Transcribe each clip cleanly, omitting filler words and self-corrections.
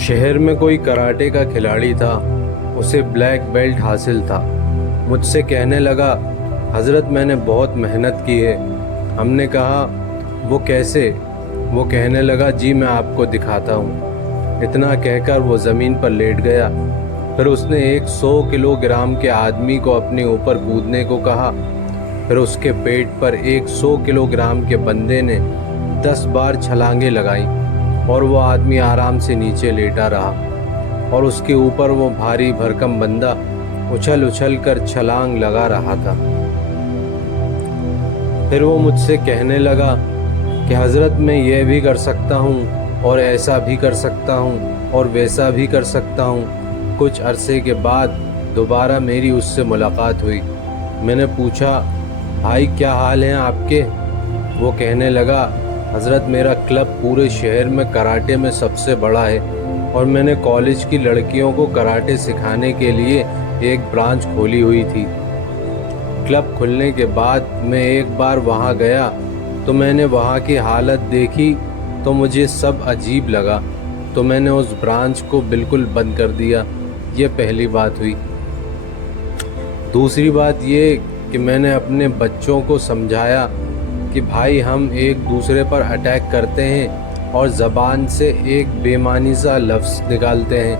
شہر میں کوئی کراٹے کا کھلاڑی تھا، اسے بلیک بیلٹ حاصل تھا۔ مجھ سے کہنے لگا، حضرت میں نے بہت محنت کی ہے۔ ہم نے کہا، وہ کیسے؟ وہ کہنے لگا، جی میں آپ کو دکھاتا ہوں۔ اتنا کہہ کر وہ زمین پر لیٹ گیا۔ پھر اس نے 100 کلو گرام کے آدمی کو اپنے اوپر کودنے کو کہا۔ پھر اس کے پیٹ پر 100 کلو گرام کے بندے نے 10 بار چھلانگیں لگائیں اور وہ آدمی آرام سے نیچے لیٹا رہا، اور اس کے اوپر وہ بھاری بھرکم بندہ اچھل اچھل کر چھلانگ لگا رہا تھا۔ پھر وہ مجھ سے کہنے لگا کہ حضرت میں یہ بھی کر سکتا ہوں، اور ایسا بھی کر سکتا ہوں، اور ویسا بھی کر سکتا ہوں۔ کچھ عرصے کے بعد دوبارہ میری اس سے ملاقات ہوئی۔ میں نے پوچھا، بھائی کیا حال ہیں آپ کے؟ وہ کہنے لگا، حضرت میرا کلب پورے شہر میں کراٹے میں سب سے بڑا ہے، اور میں نے کالج کی لڑکیوں کو کراٹے سکھانے کے لیے ایک برانچ کھولی ہوئی تھی۔ کلب کھلنے کے بعد میں ایک بار وہاں گیا تو میں نے وہاں کی حالت دیکھی تو مجھے سب عجیب لگا، تو میں نے اس برانچ کو بالکل بند کر دیا۔ یہ پہلی بات ہوئی۔ دوسری بات یہ کہ میں نے اپنے بچوں کو سمجھایا کہ بھائی ہم ایک دوسرے پر اٹیک کرتے ہیں اور زبان سے ایک بے معنی سا لفظ نکالتے ہیں،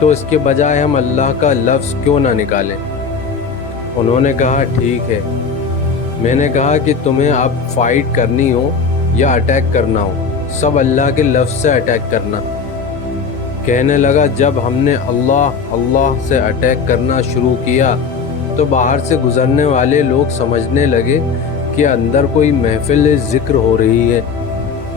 تو اس کے بجائے ہم اللہ کا لفظ کیوں نہ نکالیں؟ انہوں نے کہا، ٹھیک ہے۔ میں نے کہا کہ تمہیں اب فائٹ کرنی ہو یا اٹیک کرنا ہو، سب اللہ کے لفظ سے اٹیک کرنا۔ کہنے لگا، جب ہم نے اللہ اللہ سے اٹیک کرنا شروع کیا تو باہر سے گزرنے والے لوگ سمجھنے لگے کہ اندر کوئی محفل ذکر ہو رہی ہے۔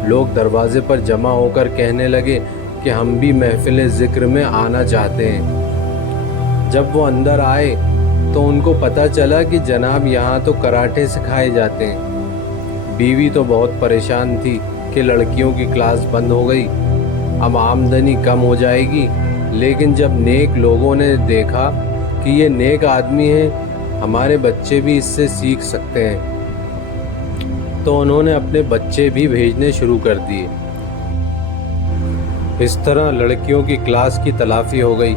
لوگ دروازے پر جمع ہو کر کہنے لگے کہ ہم بھی محفل ذکر میں آنا چاہتے ہیں۔ جب وہ اندر آئے تو ان کو پتہ چلا کہ جناب یہاں تو کراٹے سکھائے جاتے ہیں۔ بیوی تو بہت پریشان تھی کہ لڑکیوں کی کلاس بند ہو گئی، اب آمدنی کم ہو جائے گی، لیکن جب نیک لوگوں نے دیکھا کہ یہ نیک آدمی ہے، ہمارے بچے بھی اس سے سیکھ سکتے ہیں، تو انہوں نے اپنے بچے بھی بھیجنے شروع کر دیے۔ اس طرح لڑکیوں کی کلاس کی تلافی ہو گئی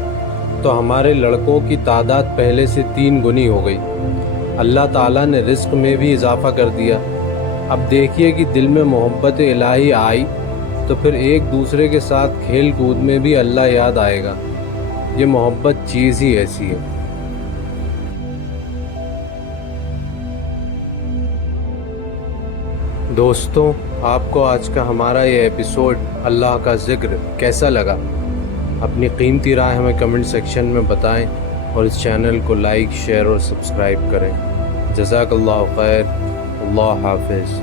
تو ہمارے لڑکوں کی تعداد پہلے سے 3 گنی ہو گئی۔ اللہ تعالیٰ نے رزق میں بھی اضافہ کر دیا۔ اب دیکھیے کہ دل میں محبت الہی آئی تو پھر ایک دوسرے کے ساتھ کھیل کود میں بھی اللہ یاد آئے گا۔ یہ محبت چیز ہی ایسی ہے۔ دوستوں، آپ کو آج کا ہمارا یہ ایپیسوڈ اللہ کا ذکر کیسا لگا؟ اپنی قیمتی رائے ہمیں کمنٹ سیکشن میں بتائیں، اور اس چینل کو لائک، شیئر اور سبسکرائب کریں۔ جزاک اللہ خیر۔ اللہ حافظ۔